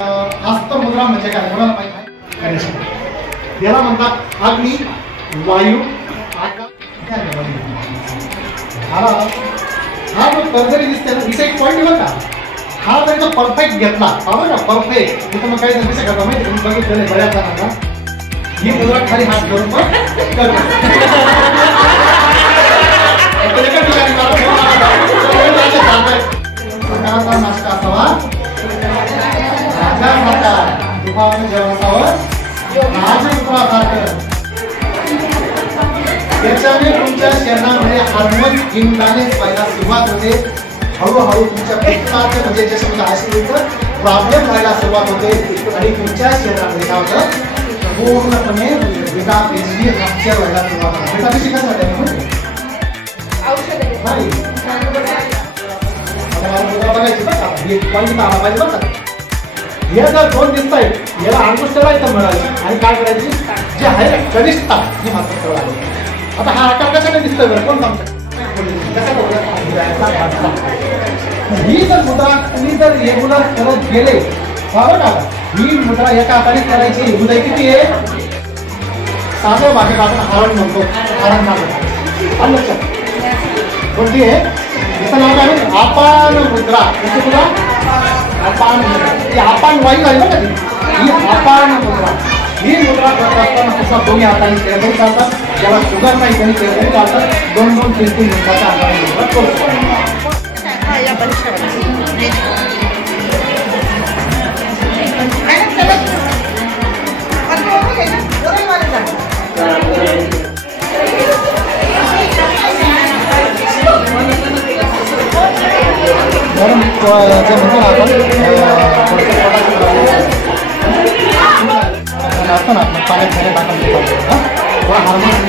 हस्तमुद्रा म्हणजे काय कोणाला माहिती आहे? याला म्हणतात अग्नी, वायू, आकाश. हा जो कर्जरी दिसते ना, इथे एक पॉईंट बघा, हा जर तो परफेक्ट घेतला, बघा परफेक्ट, तिथं मग काही जण कसं करता माहिती तुम्ही बघितलेलं बऱ्याच जणांना, ही मुद्रा खाली हात धरून पण नाश्ता असावा राजासारखा, दुपारचं जेवण असावं राजपुत्रासारखं. त्याच्याने तुमच्या शरीरामध्ये हार्मोन हिमदाने व्हायला सुरुवात होते. हळूहळू तुमच्या पेटाचे म्हणजे जसं तुमच्या ऍसिडिटीचं प्रॉब्लेम व्हायला सुरुवात होते आणि तुमच्या शरीरामध्ये काय होतं पूर्णपणे विटामिन रप्चर व्हायला सुरुवात होते. विटामिन कसं वाटतं नाही बघायची बघा पॉईंट आला पाहिजे बघा. हे जर दोन दिसत आहेत याला अंकुशला इथं मिळालं आणि काय करायची जे आहे ना कनिष्ठता ही मात्र ठेवायची. आता हा आकार कशाने दिसतोय बरं कोण सांगतो? ही जर मुद्रा तुम्ही जर रेग्युलर करत गेले बरोबर का, ही मुद्रा एका हाताने करायची. उदय किती आहे? साध्या भाषेत आपण हरण म्हणतो, हरण म्हणतो. कोणती आहे? याचं नाव काय? अपान मुद्रा. कोणती मुद्रा? अपान मुद्रा. ही अपान वायू आहे बघा ती, ही अपान मुद्रा. ही मुद्रा करत असताना सुद्धा दोन्ही हाताने केलं तरी चालतात. ज्याला शुगर नाही त्यांनी केलं तरी चालतात. 2-2-3-3 मिनिटाच्या हाताने मुद्रा करू शकतो. जे म्हणतो ना आपण असतं ना पाण्यात टाकून हार्मोन